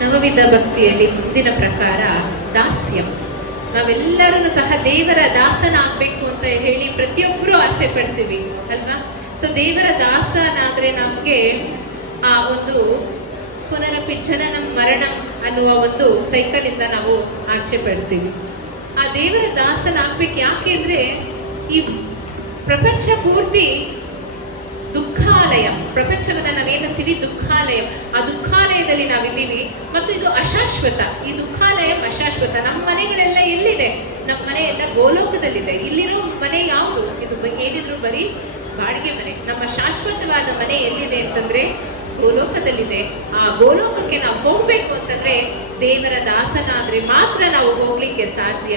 ನವವಿಧ ಭಕ್ತಿಯಲ್ಲಿ ಮುಂದಿನ ಪ್ರಕಾರ ದಾಸ್ಯ. ನಾವೆಲ್ಲರೂ ಸಹ ದೇವರ ದಾಸನಾಗಬೇಕು ಅಂತ ಹೇಳಿ ಪ್ರತಿಯೊಬ್ಬರು ಆಸೆ ಪಡ್ತೀವಿ ಅಲ್ವಾ? ಸೊ ದೇವರ ದಾಸನಾದ್ರೆ ನಮಗೆ ಆ ಒಂದು ಪುನರಪಿ ಜನನ ಮರಣ ಅನ್ನುವ ಒಂದು ಸೈಕಲ್ ಇಂದ ನಾವು ಆಚೆ ಪಡ್ತೀವಿ. ಆ ದೇವರ ದಾಸನಾಗ್ಬೇಕು ಯಾಕೆ ಅಂದ್ರೆ ಈ ಪ್ರಪಂಚ ಪೂರ್ತಿ ದುಃಖಾಲಯ. ಪ್ರಪಂಚವನ್ನ ನಾವೇನಂತೀವಿ ದುಃಖಾಲಯ. ಆ ದುಃಖಾಲಯದಲ್ಲಿ ನಾವಿದ್ದೀವಿ ಮತ್ತು ಇದು ಅಶಾಶ್ವತ. ಈ ದುಃಖಾಲಯ ಅಶಾಶ್ವತ. ನಮ್ಮ ಮನೆಗಳೆಲ್ಲ ಎಲ್ಲಿದೆ? ನಮ್ಮ ಮನೆ ಎಲ್ಲ ಗೋಲೋಕದಲ್ಲಿದೆ. ಇಲ್ಲಿರೋ ಮನೆ ಯಾವುದು? ಇದು ಏನಿದ್ರು ಬರೀ ಬಾಡಿಗೆ ಮನೆ. ನಮ್ಮ ಶಾಶ್ವತವಾದ ಮನೆ ಎಲ್ಲಿದೆ ಅಂತಂದ್ರೆ ಗೋಲೋಕದಲ್ಲಿದೆ. ಆ ಗೋಲೋಕಕ್ಕೆ ನಾವು ಹೋಗ್ಬೇಕು ಅಂತಂದ್ರೆ ದೇವರ ದಾಸನಾದ್ರೆ ಮಾತ್ರ ನಾವು ಹೋಗ್ಲಿಕ್ಕೆ ಸಾಧ್ಯ.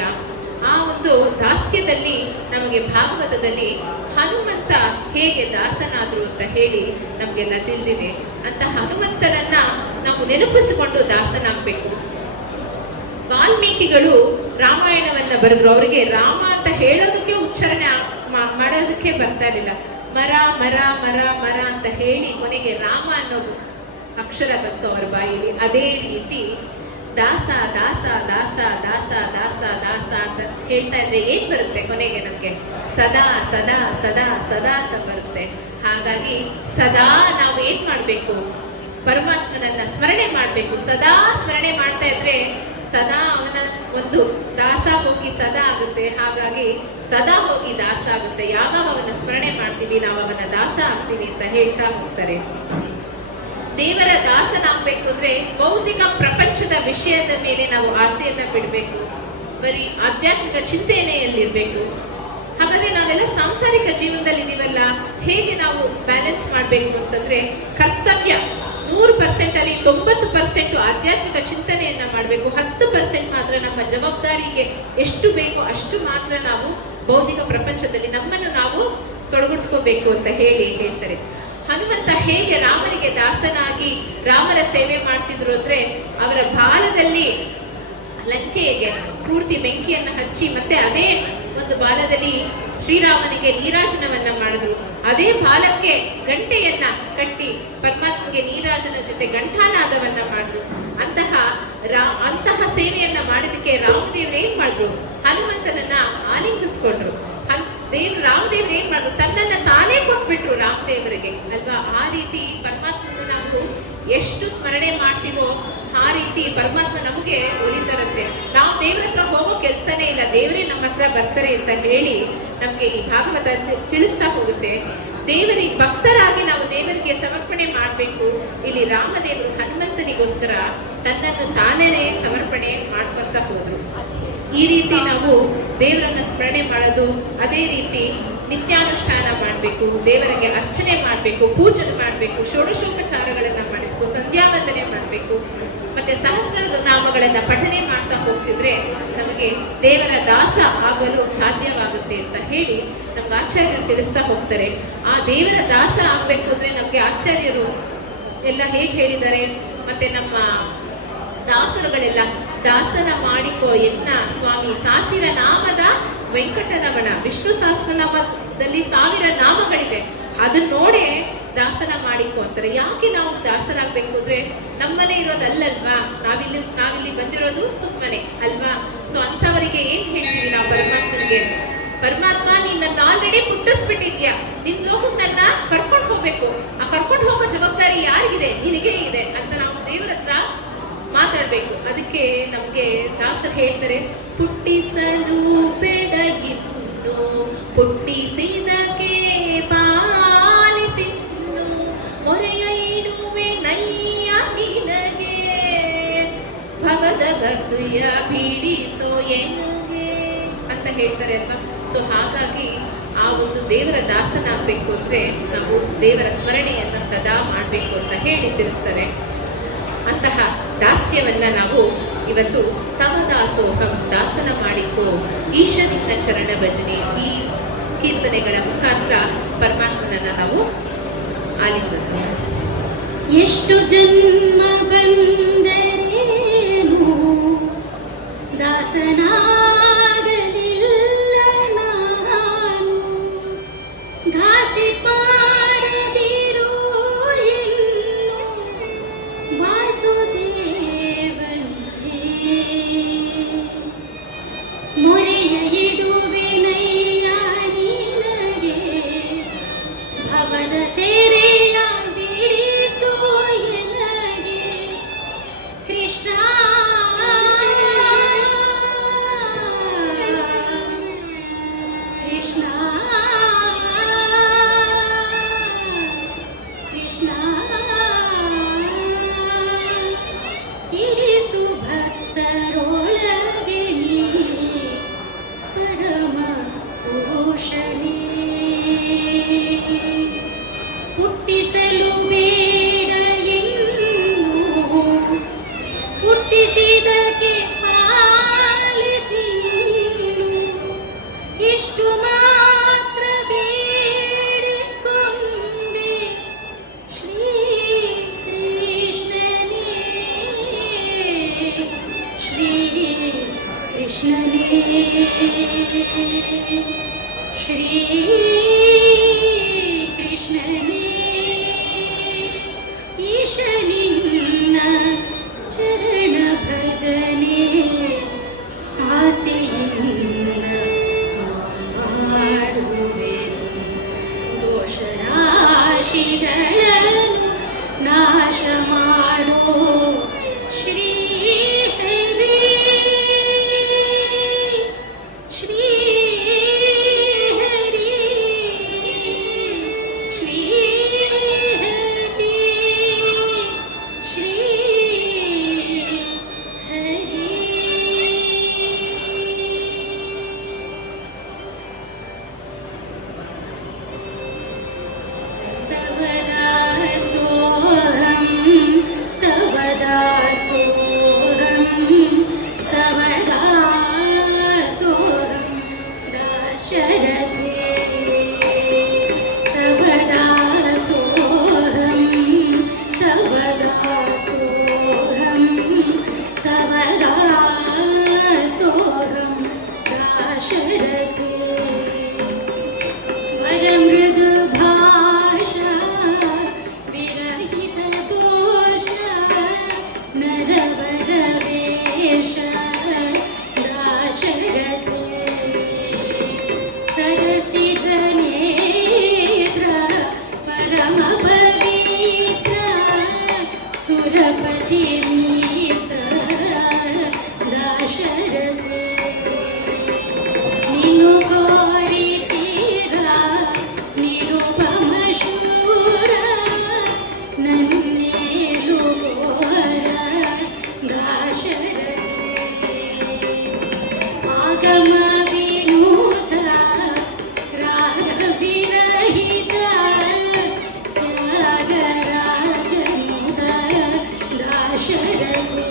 ಆ ಒಂದು ದಾಸ್ಯದಲ್ಲಿ ನಮಗೆ ಭಾಗವತದಲ್ಲಿ ಹನುಮಂತ ಹೇಗೆ ದಾಸನಾದ್ರು ಅಂತ ಹೇಳಿ ನಮಗೆಲ್ಲ ತಿಳಿದಿದೆ. ಅಂತ ಹನುಮಂತನನ್ನ ನಾವು ನೆನಪಿಸಿಕೊಂಡು ದಾಸನಾಗಬೇಕು. ವಾಲ್ಮೀಕಿಗಳು ರಾಮಾಯಣವನ್ನ ಬರೆದ್ರು. ಅವರಿಗೆ ರಾಮ ಅಂತ ಹೇಳೋದಕ್ಕೆ ಉಚ್ಚಾರಣೆ ಮಾಡೋದಕ್ಕೆ ಬರ್ತಾ ಇರಲಿಲ್ಲ. ಮರ ಮರ ಮರ ಮರ ಅಂತ ಹೇಳಿ ಕೊನೆಗೆ ರಾಮ ಅನ್ನೋ ಅಕ್ಷರ ಬಂತು ಅವರ ಬಾಯಿಲಿ. ಅದೇ ರೀತಿ ದಾಸ ದಾಸ ದಾಸ ದಾಸ ದಾಸ ದಾಸ ಅಂತ ಹೇಳ್ತಾ ಇದ್ರೆ ಏನ್ ಬರುತ್ತೆ? ಕೊನೆಗೆ ನಮ್ಗೆ ಸದಾ ಸದಾ ಸದಾ ಸದಾ ಅಂತ ಬರುತ್ತೆ. ಹಾಗಾಗಿ ಸದಾ ನಾವು ಏನ್ ಮಾಡ್ಬೇಕು? ಪರಮಾತ್ಮನನ್ನ ಸ್ಮರಣೆ ಮಾಡ್ಬೇಕು. ಸದಾ ಸ್ಮರಣೆ ಮಾಡ್ತಾ ಇದ್ರೆ ಸದಾ ಅವನ ಒಂದು ದಾಸ ಹೋಗಿ ಸದಾ ಆಗುತ್ತೆ. ಹಾಗಾಗಿ ಸದಾ ಹೋಗಿ ದಾಸ ಆಗುತ್ತೆ. ಯಾವಾಗ ಅವನ ಸ್ಮರಣೆ ಮಾಡ್ತೀವಿ ನಾವು ಅವನ ದಾಸ ಆಗ್ತೀವಿ ಅಂತ ಹೇಳ್ತಾ ಹೋಗ್ತಾರೆ. ದೇವರ ದಾಸನಾಗಬೇಕು ಅಂದ್ರೆ ಭೌತಿಕ ಪ್ರಪಂಚದ ವಿಷಯದ ಮೇಲೆ ನಾವು ಆಸೆಯನ್ನ ಬಿಡಬೇಕು. ಬರೀ ಆಧ್ಯಾತ್ಮಿಕ ಚಿಂತನೆಯಲ್ಲಿರ್ಬೇಕು. ಹಾಗಾದ್ರೆ ನಾವೆಲ್ಲ ಸಾಂಸಾರಿಕ ಜೀವನದಲ್ಲಿ ಇದೀವಲ್ಲ, ಹೇಗೆ ನಾವು ಬ್ಯಾಲೆನ್ಸ್ ಮಾಡ್ಬೇಕು ಅಂತಂದ್ರೆ ಕರ್ತವ್ಯ 100% ಅಲ್ಲಿ 90% ಆಧ್ಯಾತ್ಮಿಕ ಚಿಂತನೆಯನ್ನ ಮಾಡಬೇಕು. 10% ಮಾತ್ರ ನಮ್ಮ ಜವಾಬ್ದಾರಿಗೆ ಎಷ್ಟು ಬೇಕೋ ಅಷ್ಟು ಮಾತ್ರ ನಾವು ಭೌತಿಕ ಪ್ರಪಂಚದಲ್ಲಿ ನಮ್ಮನ್ನು ನಾವು ತೊಡಗಿಸ್ಕೋಬೇಕು ಅಂತ ಹೇಳ್ತಾರೆ. ಹನುಮಂತ ಹೇಗೆ ರಾಮನಿಗೆ ದಾಸನಾಗಿ ರಾಮರ ಸೇವೆ ಮಾಡ್ತಿದ್ರು ಅಂದ್ರೆ ಅವರ ಬಾಲದಲ್ಲಿ ಲಂಕೆಗೆ ಪೂರ್ತಿ ಬೆಂಕಿಯನ್ನ ಹಚ್ಚಿ ಮತ್ತೆ ಅದೇ ಒಂದು ಬಾಲದಲ್ಲಿ ಶ್ರೀರಾಮನಿಗೆ ನೀರಾಜನವನ್ನ ಮಾಡಿದ್ರು. ಅದೇ ಬಾಲಕ್ಕೆ ಗಂಟೆಯನ್ನ ಕಟ್ಟಿ ಪರಮಾತ್ಮಗೆ ನೀರಾಜನ ಜೊತೆ ಘಂಟಾನಾದವನ್ನ ಮಾಡಿದ್ರು. ಅಂತಹ ಸೇವೆಯನ್ನ ಮಾಡಿದಕ್ಕೆ ರಾಮದೇವ್ರು ಏನ್ ಮಾಡಿದ್ರು? ಹನುಮಂತನನ್ನ ಆಲಿಂಗಿಸ್ಕೊಂಡ್ರು. ರಾಮದೇವ್ರು ಏನ್ ಮಾಡಿದ್ರು? ತನ್ನನ್ನ ತಾನೇ ಕೊಟ್ಬಿಟ್ರು ರಾಮದೇವರಿಗೆ ಅಲ್ವಾ? ಆ ರೀತಿ ಪರಮಾತ್ಮನ ನಾವು ಎಷ್ಟು ಸ್ಮರಣೆ ಮಾಡ್ತೀವೋ ಆ ರೀತಿ ಪರಮಾತ್ಮ ನಮಗೆ ಒಲಿತಾರಂತೆ. ನಾವು ದೇವರ ಹತ್ರ ಹೋಗೋ ಕೆಲ್ಸನೇ ಇಲ್ಲ, ದೇವರೇ ನಮ್ಮ ಹತ್ರ ಬರ್ತಾರೆ ಅಂತ ಹೇಳಿ ನಮ್ಗೆ ಈ ಭಾಗವತ ತಿಳಿಸ್ತಾ ಹೋಗುತ್ತೆ. ದೇವರಿಗೆ ಭಕ್ತರಾಗಿ ನಾವು ದೇವರಿಗೆ ಸಮರ್ಪಣೆ ಮಾಡ್ಬೇಕು. ಇಲ್ಲಿ ರಾಮದೇವರು ಹನುಮಂತನಿಗೋಸ್ಕರ ತನ್ನನ್ನು ತಾನೇ ಸಮರ್ಪಣೆ ಮಾಡ್ಕೊಂತ ಹೋದ್ರು. ಈ ರೀತಿ ನಾವು ದೇವರನ್ನ ಸ್ಮರಣೆ ಮಾಡೋದು, ಅದೇ ರೀತಿ ನಿತ್ಯಾನುಷ್ಠಾನ ಮಾಡಬೇಕು, ದೇವರಿಗೆ ಅರ್ಚನೆ ಮಾಡಬೇಕು, ಪೂಜನೆ ಮಾಡಬೇಕು, ಷೋಡಶೋಪಚಾರಗಳನ್ನ ಮಾಡಬೇಕು, ಸಂಧ್ಯಾ ವಂದನೆ ಮಾಡಬೇಕು, ಮತ್ತೆ ಸಹಸ್ರನಾಮಗಳನ್ನ ಪಠನೆ ಮಾಡ್ತಾ ಹೋಗ್ತಿದ್ರೆ ನಮಗೆ ದೇವರ ದಾಸ ಆಗಲು ಸಾಧ್ಯವಾಗುತ್ತೆ ಅಂತ ಹೇಳಿ ನಮ್ಗೆ ಆಚಾರ್ಯರು ತಿಳಿಸ್ತಾ ಹೋಗ್ತಾರೆ. ಆ ದೇವರ ದಾಸ ಆಗ್ಬೇಕು ಅಂದ್ರೆ ನಮ್ಗೆ ಆಚಾರ್ಯರು ಎಲ್ಲ ಹೇಗೆ ಹೇಳಿದ್ದಾರೆ, ಮತ್ತೆ ನಮ್ಮ ದಾಸರುಗಳೆಲ್ಲ ದಾಸನ ಮಾಡಿಕೋ ಎನ್ನ ಸ್ವಾಮಿ ಸಾಸಿರ ನಾಮದ ವೆಂಕಟರಮಣ. ವಿಷ್ಣು ಸಹಸ್ರನಾಮದಲ್ಲಿ 1000 ನಾಮಗಳಿದೆ. ಅದನ್ನ ನೋಡೇ ದಾಸನ ಮಾಡಿಕೋ ಅಂತಾರೆ. ಯಾಕೆ ನಾವು ದಾಸರಾಗಬೇಕು ಅಂದ್ರೆ ನಮ್ಮನೆ ಇರೋದಲ್ಲಲ್ವಾ, ನಾವಿಲ್ಲಿ ಬಂದಿರೋದು ಸುಮ್ಮನೆ ಅಲ್ವಾ? ಸೊ ಅಂಥವರಿಗೆ ಏನ್ ಹೇಳ್ತೀವಿ ನಾವು ಪರಮಾತ್ಮನಿಗೆ? ಪರಮಾತ್ಮ ನೀನ್ ನನ್ನ ಆಲ್ರೆಡಿ ಹುಟ್ಟಿಸ್ಬಿಟ್ಟಿದ್ಯಾ, ನಿನ್ ಲೋಕಕ್ಕೆ ನನ್ನ ಕರ್ಕೊಂಡು ಹೋಗ್ಬೇಕು. ಆ ಕರ್ಕೊಂಡು ಹೋಗೋ ಜವಾಬ್ದಾರಿ ಯಾರಿಗಿದೆ? ನಿನಗೇ ಇದೆ ಅಂತ ನಾವು ದೇವರ ಹತ್ರ ಮಾತಾಡ್ಬೇಕು. ಅದಕ್ಕೆ ನಮ್ಗೆ ದಾಸರು ಹೇಳ್ತಾರೆ, ಪುಟ್ಟಿಸಲು ಬೆಡಗಿನ್ನು ಪುಟ್ಟಿಸಿದಕ್ಕೆ ಪಾಲಿಸಿನ್ನು ಮೊರೆಯ ಇಡುವೆ ನಯ್ಯ ನಿನಗೆ ಭವದ ಭಕ್ತಿಯ ಬಿಡಿಸೋ ಎನಗೆ ಅಂತ ಹೇಳ್ತಾರೆ ಅಲ್ವಾ? ಸೊ ಹಾಗಾಗಿ ಆ ಒಂದು ದೇವರ ದಾಸನಾಗಬೇಕು ಅಂದ್ರೆ ನಾವು ದೇವರ ಸ್ಮರಣೆಯನ್ನ ಸದಾ ಮಾಡಬೇಕು ಅಂತ ಹೇಳಿ ತಿಳಿಸ್ತಾರೆ. ಅಂತಹ ದಾಸ್ಯವನ್ನ ನಾವು ಇವತ್ತು ತವ ದಾಸೋಹಂ ದಾಸನ ಮಾಡಿಕೋ ಈಶನಿನ ಚರಣ ಭಜನೆ ಈ ಕೀರ್ತನೆಗಳ ಮುಖಾಂತರ ಪರಮಾತ್ಮನನ್ನ ನಾವು ಆಲಿಂಗಿಸೋಣ. ಎಷ್ಟು ಜನ್ಮ ಬಂದರೇನು ದಾಸನಾಗಲಿಲ್ಲ ನಾನು, ದಾಸಿ ಪಾಡದಿರು ಇನ್ನು ವಾಸುದೇವ ಶ್ರೀ ಕೃಷ್ಣನೇ ಶ್ರೀ ಕೃಷ್ಣನೇ ಈಶ ನಿನ್ನ ಚರಣ ಭಜನೆ ಆಸೆಯಿಂದ ಮಾಡುವೆನು ದೋಷ ರಾಶಿಗಳನ್ನು ನಾಶ ಮಾಡೋ ಶ್ರೀ ಹರಿ ಶ್ರೀ ಹರಿ ಶ್ರೀ ಹರಿ ಶ್ರೀ ಹರಿ तव दासोऽहं तव दासोऽहं तव दासोऽहं दाशरथे तव दासोऽहं तव दासोऽहं तव दासोऽहं दाशरथे वरमृदुभाषा विरहितदोष नरवरवेश दाशरथे सरसिजनेत्र परमपवित्र सुरपतिमित्र दाशरथे ನೀನು ಕೋರಿತೀರ ನಿರುಪಮ ಶೂರ ನನ್ನೇಲು ಘೋರ ದಾಶರಥಿ ಆಗಮ ವಿನೂತ ರಾಗ ವಿರಹಿತ ತ್ಯಾಗರಾಜನುತ ದಾಶರಥಿ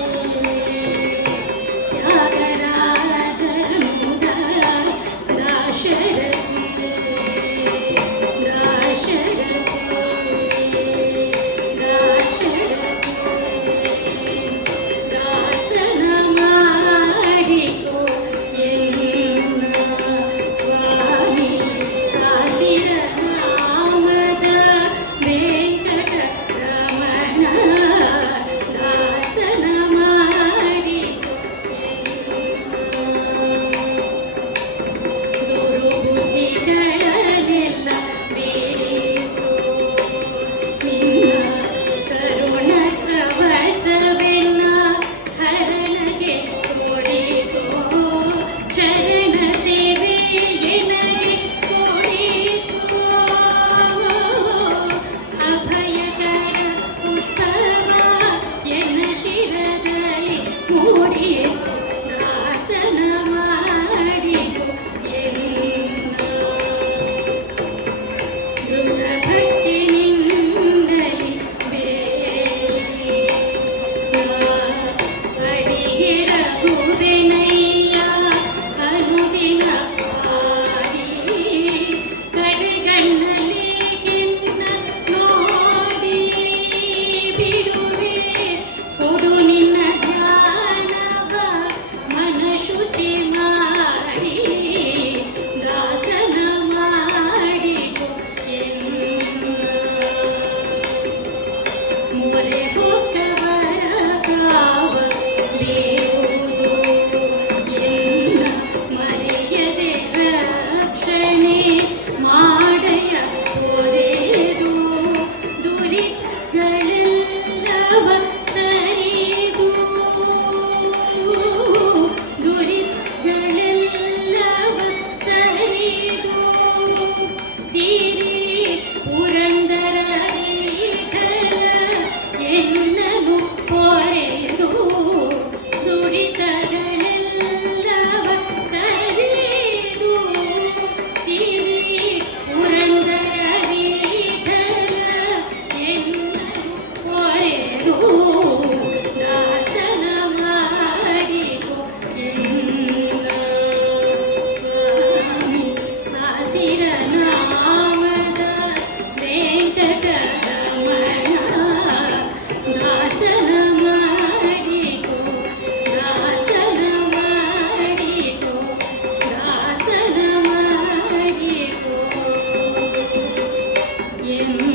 ತ್ಯಾಗರಾಜನುತ दाशरथी दाशरथी दाशरथी दासन ಮಾಡಿಕೋ ಎನ್ನ ಸ್ವಾಮಿ ಸಾಸಿರ ನಾಮದ ವೆಂಕಟ ರಮಣ ದಾಸನ ಮಾಡಿಕೋ ದುರ್ಬುದ್ಧಿಗಳನ್ನೆಲ್ಲ ಬೀಳಿಸು ನಿನ್ನ ಕರುಣ ಕವಚವೆನ್ನ ಹರಣಗೆ ಕೊಡಿಸೋ ಚರಣ ಸೇವೆ ಎನಗೆ ಕೊಡಿಸೋ ಅಭಯಕರ ಪುಷ್ಪವ ಎನ್ನ ಶಿರದಲ್ಲಿ ಮೂಡಿಸೋ ದಾಸನ ಮಾಡಿಕೋ ದೃಢ ಭಕ್ತಿ ನಿನ್ನಲಿ ಬೇಡಿ ಅಡಿಗೆ ರಘುವೆನಯ್ಯ ಅನುದಿನ ಪಾಡಿ ಕಡೆಗಣ್ಣಲಿ ಕಿನ್ನ ನೋಡಿ ಬಿಡುವೆ ಕೊಡು ನಿನ್ನ ಧ್ಯಾನವ ಎಂದು